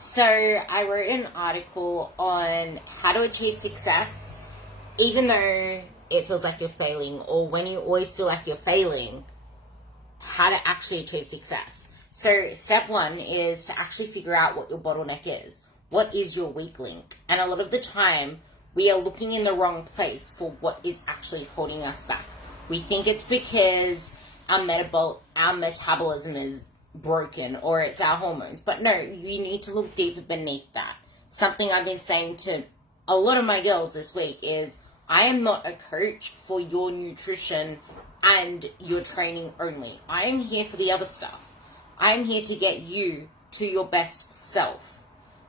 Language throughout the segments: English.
So I wrote an article on how to achieve success, even though it feels like you're failing, or when you always feel like you're failing, how to actually achieve success. So step one is to actually figure out what your bottleneck is. What is your weak link? And a lot of the time, we are looking in the wrong place for what is actually holding us back. We think it's because our metabolism is broken or it's our hormones. But no, you need to look deeper beneath that. Something I've been saying to a lot of my girls this week is, I am not a coach for your nutrition and your training only. I am here for the other stuff. I am here to get you to your best self.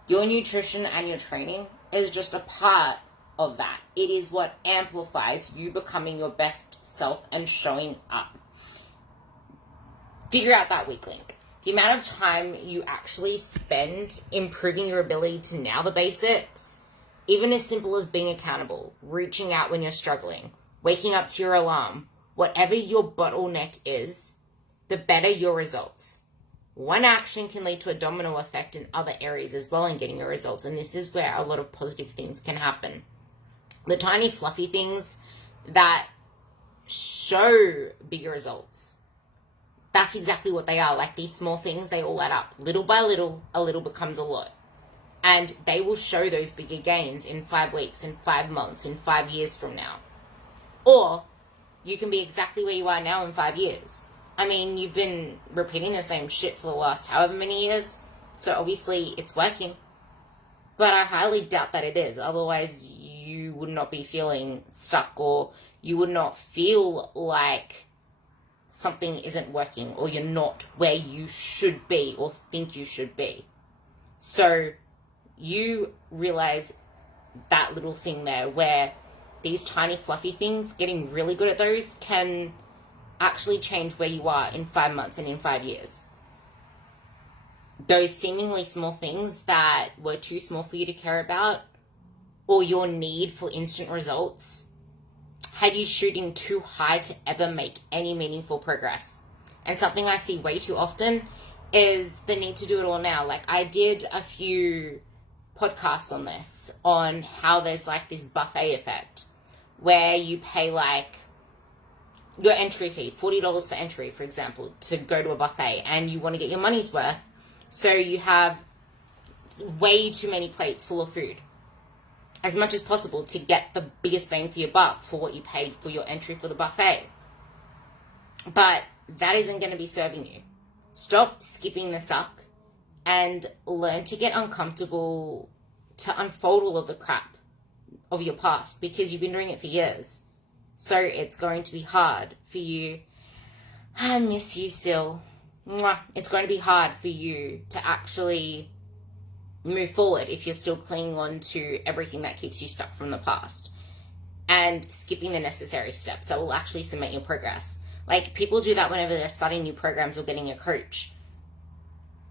Your nutrition and your training is just a part of that. It is what amplifies you becoming your best self and showing up. Figure out that weak link. The amount of time you actually spend improving your ability to nail the basics, even as simple as being accountable, reaching out when you're struggling, waking up to your alarm, whatever your bottleneck is, the better your results. One action can lead to a domino effect in other areas as well in getting your results, and this is where a lot of positive things can happen. The tiny fluffy things that show bigger results, that's exactly what they are. Like these small things, they all add up. Little by little, a little becomes a lot. And they will show those bigger gains in 5 weeks, in 5 months, in 5 years from now. Or you can be exactly where you are now in 5 years. I mean, you've been repeating the same shit for the last however many years, so obviously it's working. But I highly doubt that it is. Otherwise, you would not be feeling stuck, or you would not feel like something isn't working, or you're not where you should be or think you should be. So you realize that little thing there where these tiny fluffy things, getting really good at those can actually change where you are in 5 months and in 5 years. Those seemingly small things that were too small for you to care about, or your need for instant results, had you shooting too high to ever make any meaningful progress. And something I see way too often is the need to do it all now. Like I did a few podcasts on this, on how there's like this buffet effect where you pay like your entry fee, $40 for entry, for example, to go to a buffet, and you want to get your money's worth. So you have way too many plates full of food, as much as possible, to get the biggest bang for your buck for what you paid for your entry for the buffet. But that isn't going to be serving you. Stop skipping the suck and learn to get uncomfortable, to unfold all of the crap of your past, because you've been doing it for years. So it's going to be hard for you. I miss you, Sil. Mwah. It's going to be hard for you to actually move forward if you're still clinging on to everything that keeps you stuck from the past and skipping the necessary steps that will actually cement your progress. Like people do that whenever they're starting new programs or getting a coach,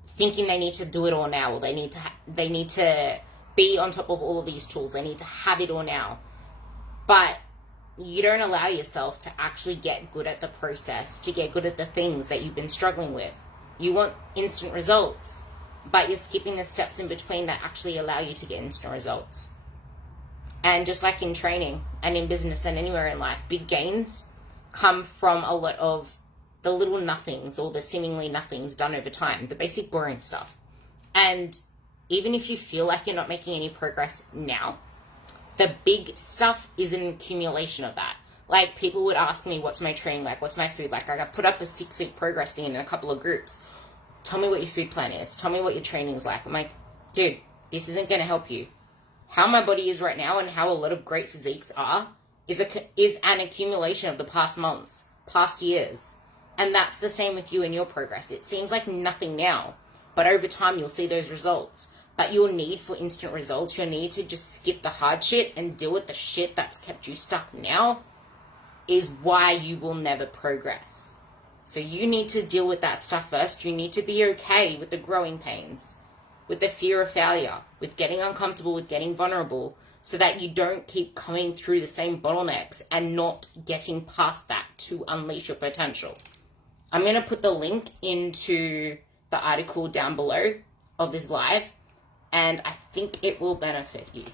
thinking they need to do it all now, or they need to be on top of all of these tools. They need to have it all now. But you don't allow yourself to actually get good at the process, to get good at the things that you've been struggling with. You want instant results, but you're skipping the steps in between that actually allow you to get instant results. And just like in training and in business and anywhere in life, big gains come from a lot of the little nothings, or the seemingly nothings done over time, the basic boring stuff. And even if you feel like you're not making any progress now, the big stuff is an accumulation of that. Like people would ask me, what's my training like? What's my food like? I got put up a 6-week progress thing in a couple of groups. Tell me what your food plan is. Tell me what your training is like. I'm like, dude, this isn't going to help you. How my body is right now and how a lot of great physiques are is an accumulation of the past months, past years. And that's the same with you and your progress. It seems like nothing now, but over time you'll see those results. But your need for instant results, your need to just skip the hard shit and deal with the shit that's kept you stuck now, is why you will never progress. So you need to deal with that stuff first. You need to be okay with the growing pains, with the fear of failure, with getting uncomfortable, with getting vulnerable, so that you don't keep coming through the same bottlenecks and not getting past that to unleash your potential. I'm going to put the link into the article down below of this live, and I think it will benefit you.